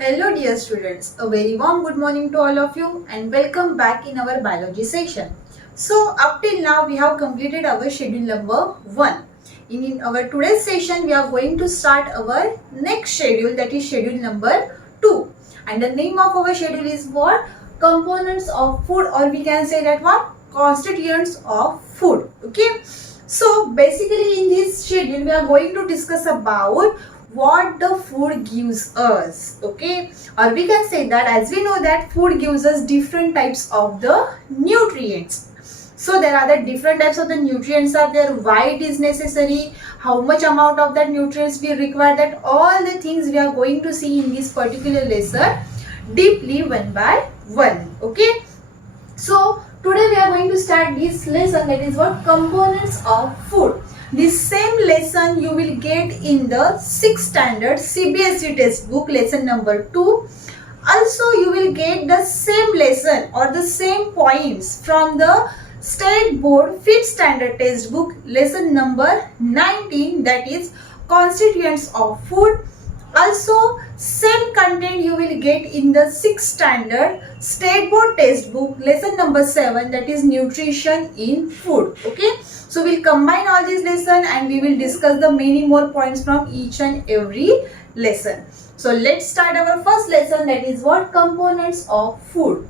Hello dear students, a very warm good morning to all of you and welcome back in our biology section. So up till now we have completed our schedule number 1. In our today's session we are going to start our next schedule, that is schedule number 2. And the name of our schedule is what? Components of food, or we can say that what? Constituents of food. Okay. So basically in this schedule we are going to discuss about what the food gives us, okay, or we can say that as we know that food gives us different types of the nutrients. So there are the different types of the nutrients are there, why it is necessary, how much amount of that nutrients we require, that all the things we are going to see in this particular lesson deeply one by one. Okay, so today we are going to start this lesson, that is what? Components of food. This same lesson you will get in the 6th standard CBSE textbook, lesson number 2. Also you will get the same lesson or the same points from the State Board 5th standard textbook, lesson number 19, that is constituents of food. Also same content you will get in the 6th standard State Board textbook, lesson number 7, that is nutrition in food. Okay, so we'll combine all these lessons and we will discuss the many more points from each and every lesson. So let's start our first lesson, that is what? Components of food.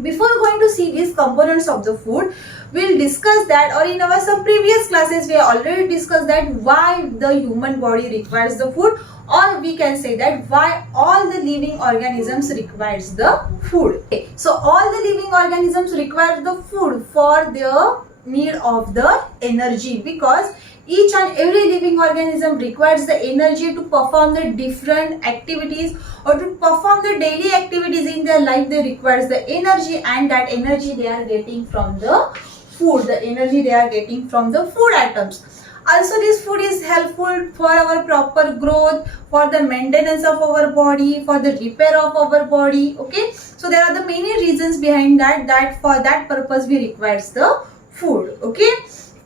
Before going to see these components of the food, we'll discuss that, or in our some previous classes we have already discussed that why the human body requires the food, or we can say that why all the living organisms requires the food. Okay. So all the living organisms require the food for their need of the energy, because each and every living organism requires the energy to perform the different activities or to perform the daily activities in their life. They requires the energy, and that energy they are getting from the food. The energy they are getting from the food items. Also this food is helpful for our proper growth, for the maintenance of our body, for the repair of our body. Okay, so there are the many reasons behind that for that purpose we requires the food. Okay,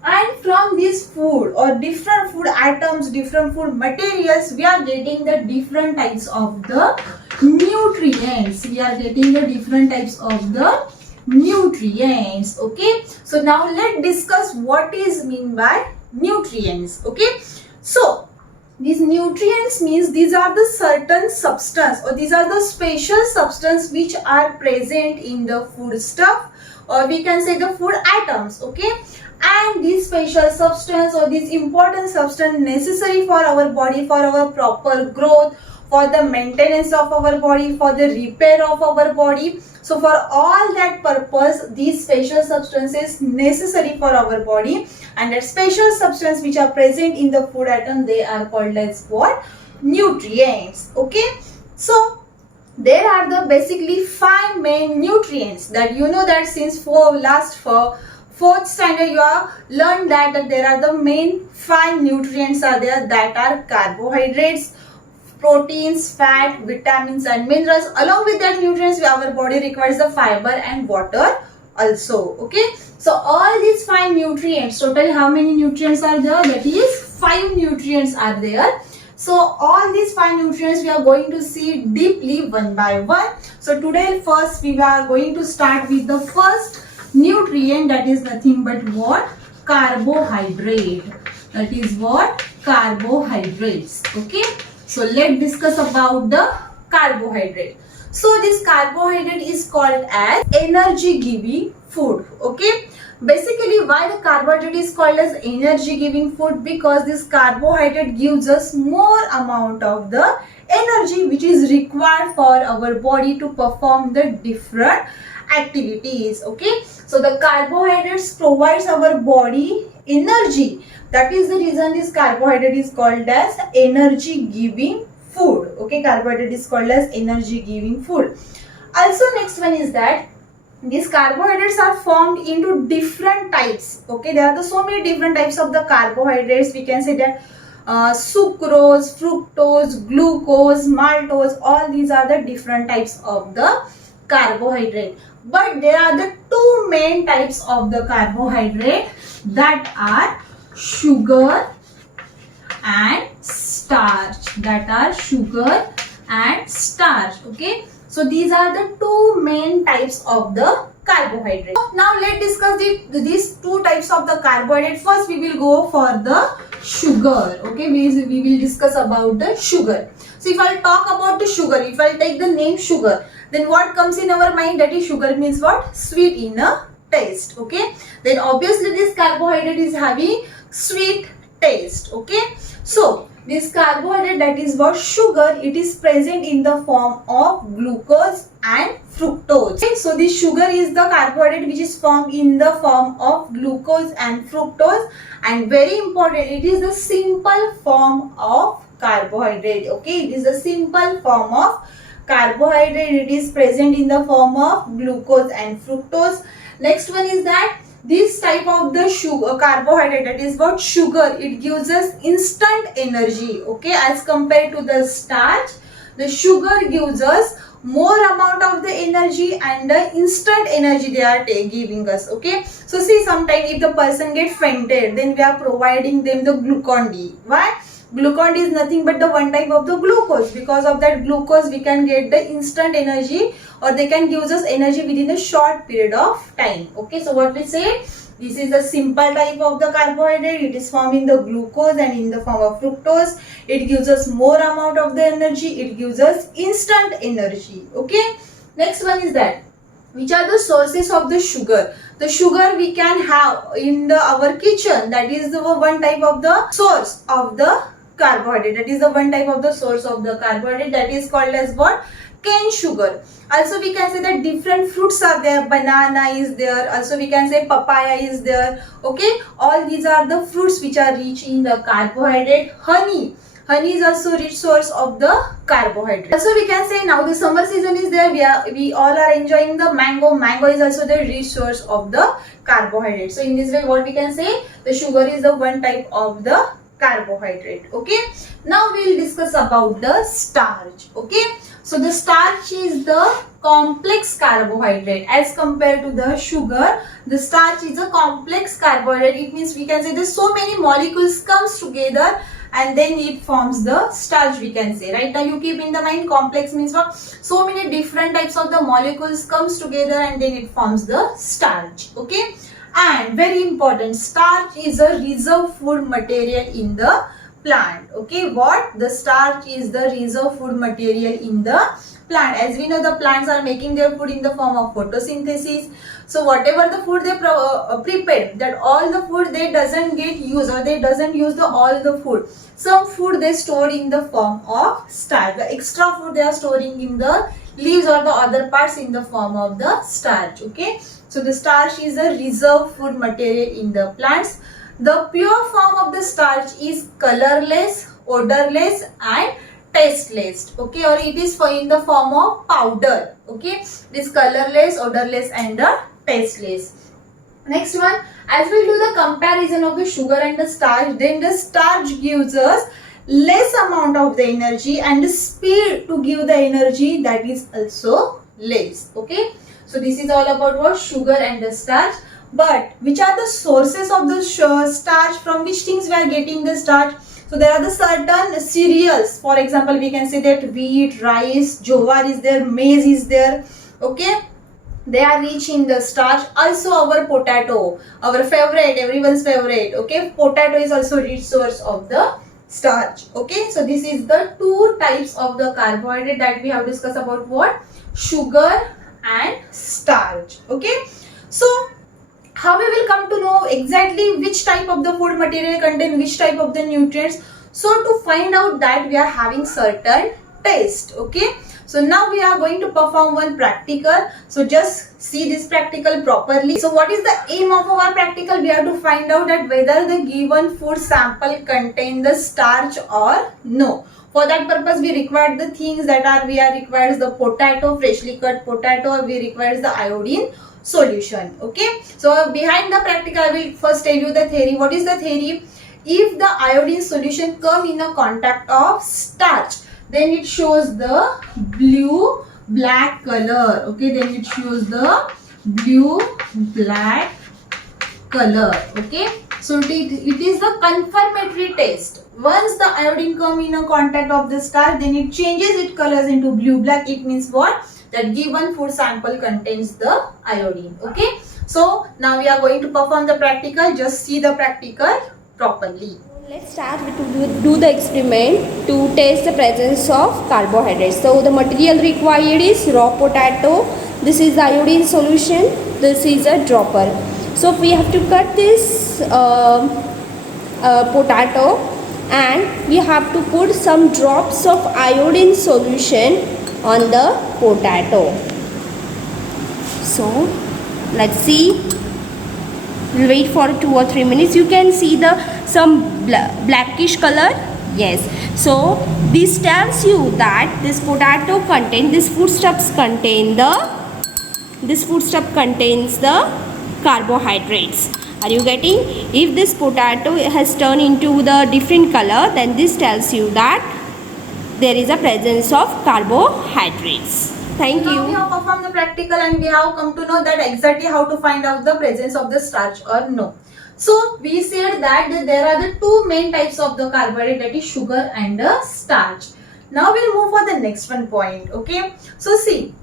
and from this food or different food items, different food materials, we are getting the different types of the nutrients. We are getting the different types of the nutrients. Okay, so now let's discuss what is mean by nutrients. Okay, so these nutrients means these are the certain substance, or these are the special substance which are present in the food stuff, or we can say the food items. Okay, and this special substance or this important substance necessary for our body, for our proper growth, for the maintenance of our body, for the repair of our body. So for all that purpose these special substances necessary for our body, and that special substance which are present in the food item, they are called as what? Nutrients. Okay, so there are the basically 5 main nutrients that you know that since for 4th standard you have learned that there are the main 5 nutrients are there, that are carbohydrates, proteins, fat, vitamins and minerals. Along with that nutrients our body requires the fiber and water also. Okay, so all these 5 nutrients, total how many nutrients are there? That is 5 nutrients are there. So all these 5 nutrients we are going to see deeply one by one. So today first we are going to start with the first nutrient, that is nothing but what? Carbohydrate. That is what? Carbohydrates. Okay, so let's discuss about the carbohydrate. So this carbohydrate is called as energy giving food. Okay, basically why the carbohydrate is called as energy giving food? Because this carbohydrate gives us more amount of the energy which is required for our body to perform the different activities. Okay, so the carbohydrates provides our body energy. That is the reason this carbohydrate is called as energy giving food. Okay, carbohydrate is called as energy giving food. Also next one is that these carbohydrates are formed into different types. Okay, there are the so many different types of the carbohydrates. We can say that sucrose, fructose, glucose, maltose, all these are the different types of the carbohydrate. But there are the 2 main types of the carbohydrate, that are sugar and starch. That are sugar and starch. Okay, so these are the two main types of the carbohydrate. Now let's discuss these two types of the carbohydrate. First we will go for the sugar. Okay, we will discuss about the sugar. So if I'll talk about the sugar, if I'll take the name sugar, then what comes in our mind? That is, sugar means what? Sweet in a taste. Okay, then obviously this carbohydrate is having sweet taste. Okay, so this carbohydrate, that is what sugar, it is present in the form of glucose and fructose. Okay, so this sugar is the carbohydrate which is formed in the form of glucose and fructose, and very important, it is the simple form of carbohydrate. Okay, it is a simple form of carbohydrate. It is present in the form of glucose and fructose. Next one is that this type of the sugar carbohydrate, that is what sugar, it gives us instant energy. Okay, as compared to the starch, the sugar gives us more amount of the energy and the instant energy they are giving us. Okay, so see, sometimes if the person gets fainted, then we are providing them the Glucon-D. Why? Glucon-D is nothing but the one type of the glucose. Because of that glucose, we can get the instant energy, or they can give us energy within a short period of time. Okay, so what we say, this is a simple type of the carbohydrate. It is formed in the glucose and in the form of fructose. It gives us more amount of the energy. It gives us instant energy. Okay, next one is that, which are the sources of the sugar? The sugar we can have in our kitchen. That is the one type of the source of the carbohydrate. That is the one type of the source of the carbohydrate, that is called as what? Cane sugar. Also we can say that different fruits are there. Banana is there. Also we can say papaya is there. Okay, all these are the fruits which are rich in the carbohydrate. Honey is also rich source of the carbohydrate. Also we can say, now the summer season is there, we all are enjoying the mango is also the rich source of the carbohydrate. So in this way, what we can say, the sugar is the one type of the carbohydrate. Okay, now we will discuss about the starch. Okay, so the starch is the complex carbohydrate. As compared to the sugar, the starch is a complex carbohydrate. It means we can say that so many molecules comes together and then it forms the starch, we can say. Right now you keep in the mind, complex means what? So many different types of the molecules comes together and then it forms the starch. Okay, and very important, starch is a reserve food material in the plant. Okay, what? The starch is the reserve food material in the plant. As we know, the plants are making their food in the form of photosynthesis. So whatever the food they prepare, that all the food they doesn't get used, or they doesn't use all the food. Some food they store in the form of starch. The extra food they are storing in the leaves or the other parts in the form of the starch. Okay, so the starch is a reserve food material in the plants. The pure form of the starch is colorless, odorless and tasteless. Okay, or it is in the form of powder. Okay, this colorless, odorless and tasteless. Next one, as we do the comparison of the sugar and the starch, then the starch gives us less amount of the energy and the speed to give the energy, that is also less. Okay, so this is all about what? Sugar and the starch. But which are the sources of the starch? From which things we are getting the starch? So there are the certain cereals. For example, we can say that wheat, rice, jowar is there, maize is there. Okay, they are rich in the starch. Also our potato, our favorite, everyone's favorite. Okay, potato is also rich source of the starch. Okay, so this is the two types of the carbohydrate that we have discussed about what? Sugar and starch. Okay, so how we will come to know exactly which type of the food material contain which type of the nutrients? So to find out that, we are having certain taste. Okay, so now we are going to perform one practical. So just see this practical properly. So what is the aim of our practical? We have to find out that whether the given food sample contain the starch or no. For that purpose, we require the things that are, requires the potato, freshly cut potato, we requires the iodine solution. Okay, so behind the practical, I will first tell you the theory. What is the theory? If the iodine solution come in a contact of starch, then it shows the blue black color. Okay, then it shows the blue black color. Okay, So it is the confirmatory test. Once the iodine come in a contact of the starch, then it changes its colors into blue black. It means what? That given food sample contains the iodine. Okay. So now we are going to perform the practical. Just see the practical properly. Let's start with do the experiment to test the presence of carbohydrates. So the material required is raw potato. This is the iodine solution. This is a dropper. So we have to cut this potato, and we have to put some drops of iodine solution on the potato. So let's see. We'll wait for 2 or 3 minutes. You can see the some blackish color. Yes. So this tells you that this potato contain, this foodstuffs contain this foodstuff contains the carbohydrates. Are you getting? If this potato has turned into the different color, then this tells you that there is a presence of carbohydrates. Thank you. Now we have performed the practical and we have come to know that exactly how to find out the presence of the starch or no. So we said that there are the two main types of the carbohydrate, that is sugar and the starch. Now we'll move for the next one point. Okay. So see,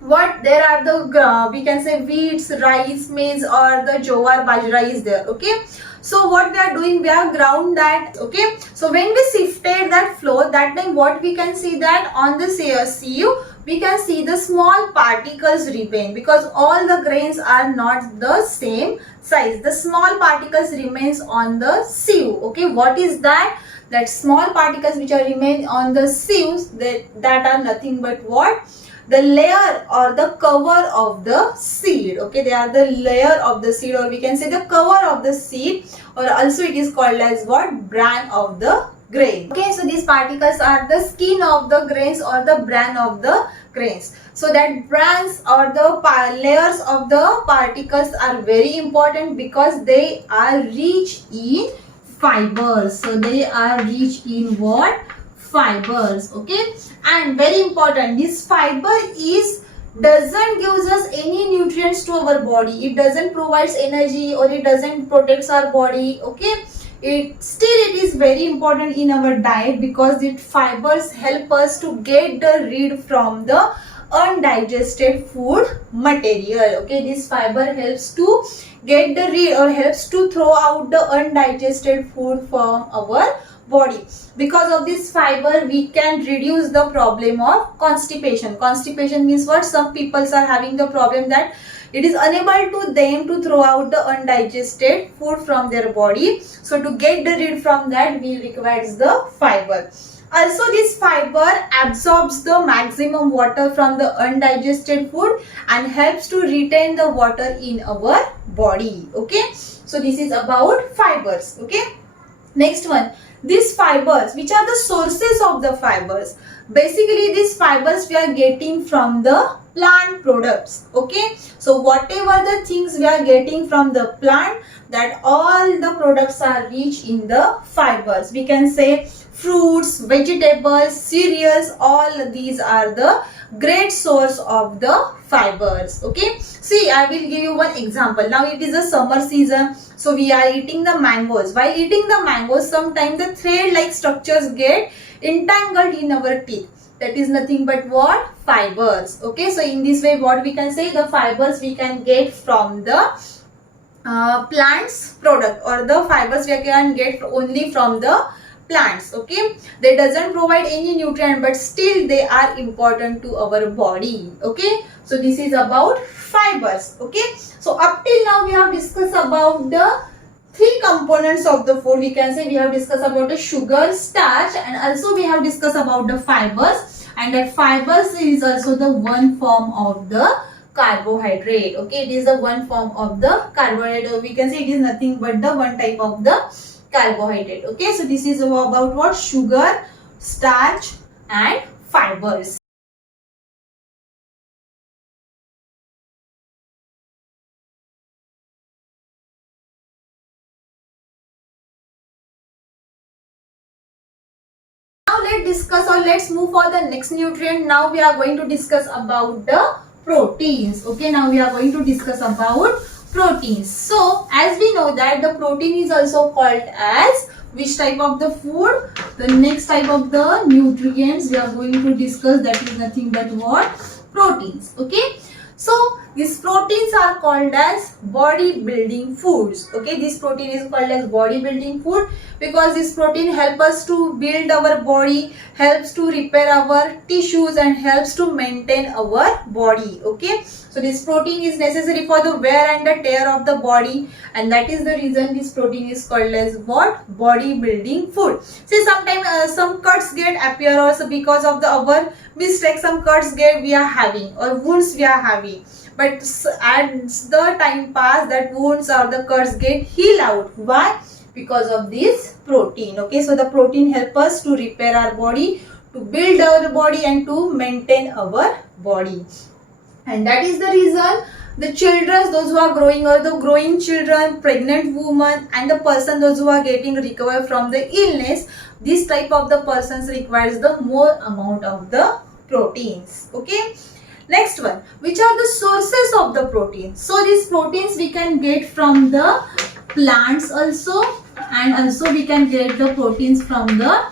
what there are the we can say wheats, rice, maize, or the jowar, bajra is there. Okay. So what we are doing, we have ground that. Okay. So when we sifted that flour, that time what we can see that on the sieve, we can see the small particles remain, because all the grains are not the same size. The small particles remains on the sieve. Okay, what is that? That small particles which are remain on the sieves, that are nothing but what? The layer or the cover of the seed. Okay, they are the layer of the seed, or we can say the cover of the seed, or also it is called as what? Bran of the grain. Okay, so these particles are the skin of the grains or the bran of the grains. So that brands or the layers of the particles are very important, because they are rich in fibers. So they are rich in what? Fibers. Okay, and very important, this fiber is doesn't gives us any nutrients to our body. It doesn't provides energy, or it doesn't protects our body. Okay, it is very important in our diet, because it fibers help us to get the rid from the undigested food material. Okay, this fiber helps to get the rid, or helps to throw out the undigested food from our body. Because of this fiber, we can reduce the problem of constipation. Constipation means what? Some people are having the problem that it is unable to them to throw out the undigested food from their body. So to get the rid from that, we requires the fiber. Also, this fiber absorbs the maximum water from the undigested food and helps to retain the water in our body. Okay, so this is about fibers. Okay, next one, these fibers, which are the sources of the fibers? Basically, these fibers we are getting from the plant products. Okay, so whatever the things we are getting from the plant, that all the products are rich in the fibers. We can say fruits, vegetables, cereals, all these are the great source of the fibers. Okay, see, I will give you one example. Now it is a summer season, so we are eating the mangoes. While eating the mangoes, sometimes the thread like structures get entangled in our teeth. That is nothing but what? Fibers. Okay, so in this way, what we can say, the fibers we can get from the plants product, or the fibers we can get only from the plants. Okay, they doesn't provide any nutrient, but still they are important to our body. Okay, so this is about fibers. Okay, so up till now we have discussed about the three components of the food. We can say we have discussed about the sugar, starch, and also we have discussed about the fibers, and that fibers is also the one form of the carbohydrate. Okay, it is the one form of the carbohydrate, or we can say it is nothing but the one type of the carbohydrate. Okay, so this is about what? Sugar, starch, and fibers. Now let's discuss, or let's move for the next nutrient. Now we are going to discuss about the proteins. Okay, now we are going to discuss about proteins. So as we know that the protein is also called as which type of the food? The next type of the nutrients we are going to discuss, that is nothing but what? Proteins. Okay. So these proteins are called as body building foods. Okay, this protein is called as body building food because this protein help us to build our body, helps to repair our tissues and helps to maintain our body. Okay, so this protein is necessary for the wear and the tear of the body, and that is the reason this protein is called as what? Body building food. See, sometimes some cuts get appear also because of the our mistake. Some cuts we are having or wounds we are having, but as the time pass, that wounds or the cuts get heal out. Why? Because of this protein. Okay, so the protein help us to repair our body, to build our body and to maintain our body, and that is the reason the children, those who are growing or the growing children, pregnant women and the person those who are getting recovered from the illness, this type of the persons requires the more amount of the proteins. Okay, next one, which are the sources of the protein? So these proteins we can get from the plants also, and also we can get the proteins from the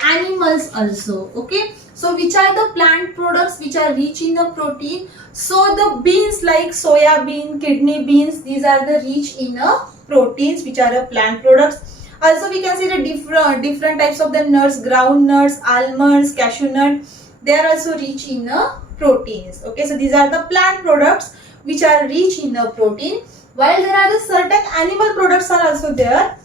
animals also. Okay, so which are the plant products which are rich in the protein? So the beans like soya bean, kidney beans, these are the rich in proteins which are a plant products. Also we can see the different types of the nuts, ground nuts, almonds, cashew nut, they are also rich in proteins. Okay, so these are the plant products which are rich in protein, while there are the certain animal products are also there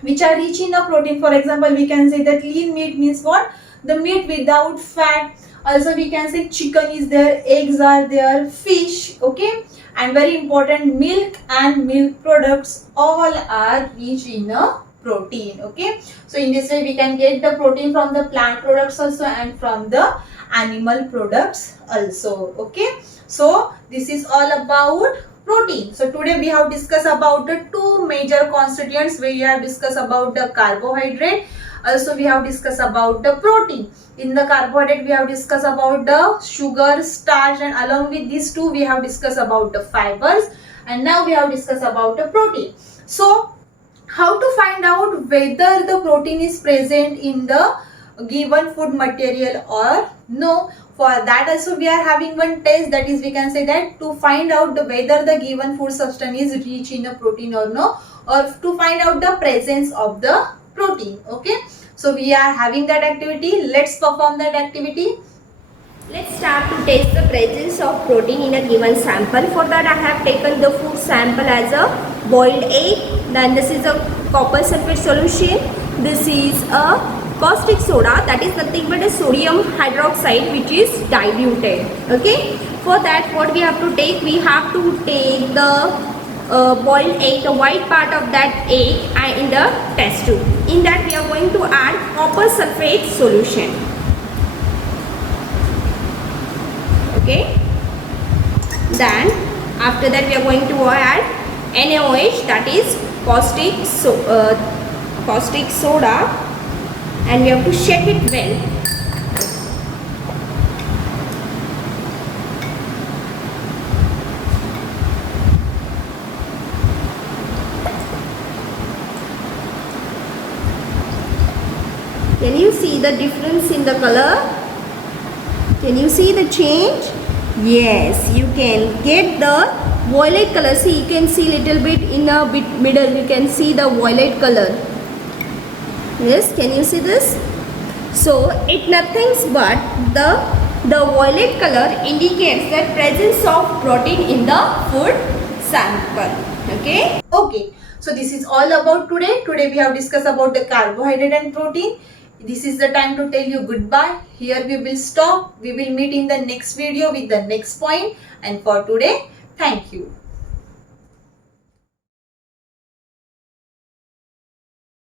which are rich in protein. For example, we can say that lean meat means what? The meat without fat. Also we can say chicken is there, eggs are there, fish. Okay, and very important, milk and milk products all are rich in protein. Okay, so in this way we can get the protein from the plant products also and from the animal products also. Okay, so this is all about protein. So today we have discussed about the two major constituents. We have discussed about the carbohydrate, also we have discussed about the protein. In the carbohydrate we have discussed about the sugar, starch, and along with these two we have discussed about the fibers, and now we have discussed about the protein. So how to find out whether the protein is present in the given food material or no? For that also we are having one test, that is we can say that to find out whether the given food substance is rich in a protein or no, or to find out the presence of the protein. Okay, so we are having that activity. Let's perform that activity. Let's start to test the presence of protein in a given sample. For that I have taken the food sample as a boiled egg. Then this is a copper sulfate solution. This is a caustic soda, that is nothing but a sodium hydroxide which is diluted. Okay, for that what we have to take? We have to take the boiled egg, the white part of that egg, and in the test tube. In that we are going to add copper sulfate solution. Okay, then after that we are going to add NaOH, that is caustic soda, and we have to shake it well. Can you see the difference in the color? Can you see the change? Yes, you can get the violet color. See, you can see little bit in the middle, we can see the violet color. Yes, can you see this? So it nothing but the violet color indicates the presence of protein in the food sample. Okay. Okay, so this is all about today. Today we have discussed about the carbohydrate and protein. This is the time to tell you goodbye. Here we will stop. We will meet in the next video with the next point. And for today, thank you.